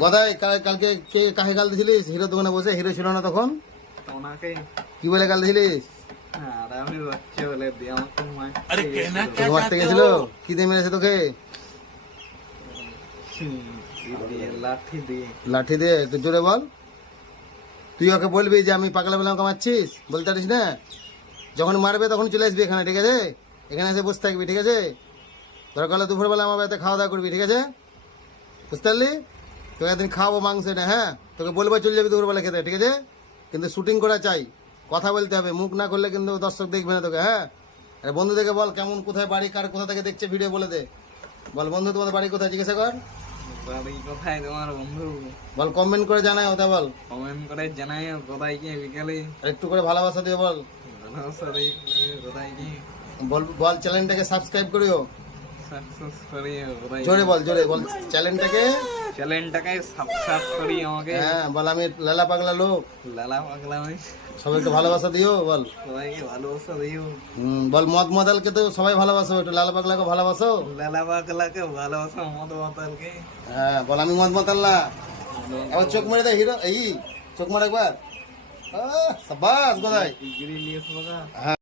গদাই কালকে কে কাকে গাল দিছিলিস? হিরো দোকানে বসে, হিরো ছিল না তখন, ওনাকে কি বলে গাল দিছিলিস? আর আমি বাচ্চা বলে দিয়ে আমাকে তোকে মারতে গেছিল? কি দিয়ে মেরেছে তোকে? লাঠি দিয়ে। লাঠি দিয়ে? একটু জোরে বল। তুই ওকে বলবি যে আমি পাগলা বলে আমাকে মারছিস, বলতে পারিস না? যখন মারবে তখন চলে আসবি এখানে, ঠিক আছে? এখানে এসে বসে থাকবি, ঠিক আছে? দরকার হলে দুপুরবেলা আমার বাড়িতে খাওয়া দাওয়া করবি, ঠিক আছে? বুঝতে পারলি? তোকে একদিন খাওয়াবো মাংস এটা, হ্যাঁ? তোকে বলবো চলে যাবি দুপুরবেলা খেতে, ঠিক আছে? কিন্তু শুটিং করা চাই, কথা বলতে হবে, মুখ না করলে কিন্তু দর্শক দেখবে না তোকে, হ্যাঁ? আরে বন্ধুদেরকে বল কেমন, কোথায় বাড়ি, কার কোথা থেকে দেখছে ভিডিও বলে দে। বল বন্ধু তোমাদের বাড়ি কোথায় জিজ্ঞাসা কর। বাড়ি কোথায় তোমার বন্ধু? বল কমেন্ট করে জানাই, ওটা বল। কমেন্ট করে জানাই কোথায় গিয়ে বিকালে। আর একটু করে ভালোবাসা দিও বল। সরি কোথায় গিয়ে বল বল চ্যানেলটাকে সাবস্ক্রাইব করিও। সাকসেস করি কোথায় জোরে বল, জোরে বল চ্যানেলটাকে। চ্যানেলটাকে সাবস্ক্রাইব করি আমাকে। হ্যাঁ বল আমি লালা পাগলা লোক, লালা পাগলা আমি সবাই একটু ভালোবাসা দিও বল। সবাইকে ভালোবাসা দিও। বল মদ মদালকে তো সবাই ভালোবাসো, একটু লালা পাগলাকে ভালোবাসো। লালা পাগলাকে ভালোবাসা মদ মাতালকে। হ্যাঁ বল আমি মদ মাতাল না। এবার চোখ মেরে দে হিরো, এই চোখ মার একবার। সাবাস গদাই। ডিগ্রি নিয়েছ বাবা। হ্যাঁ।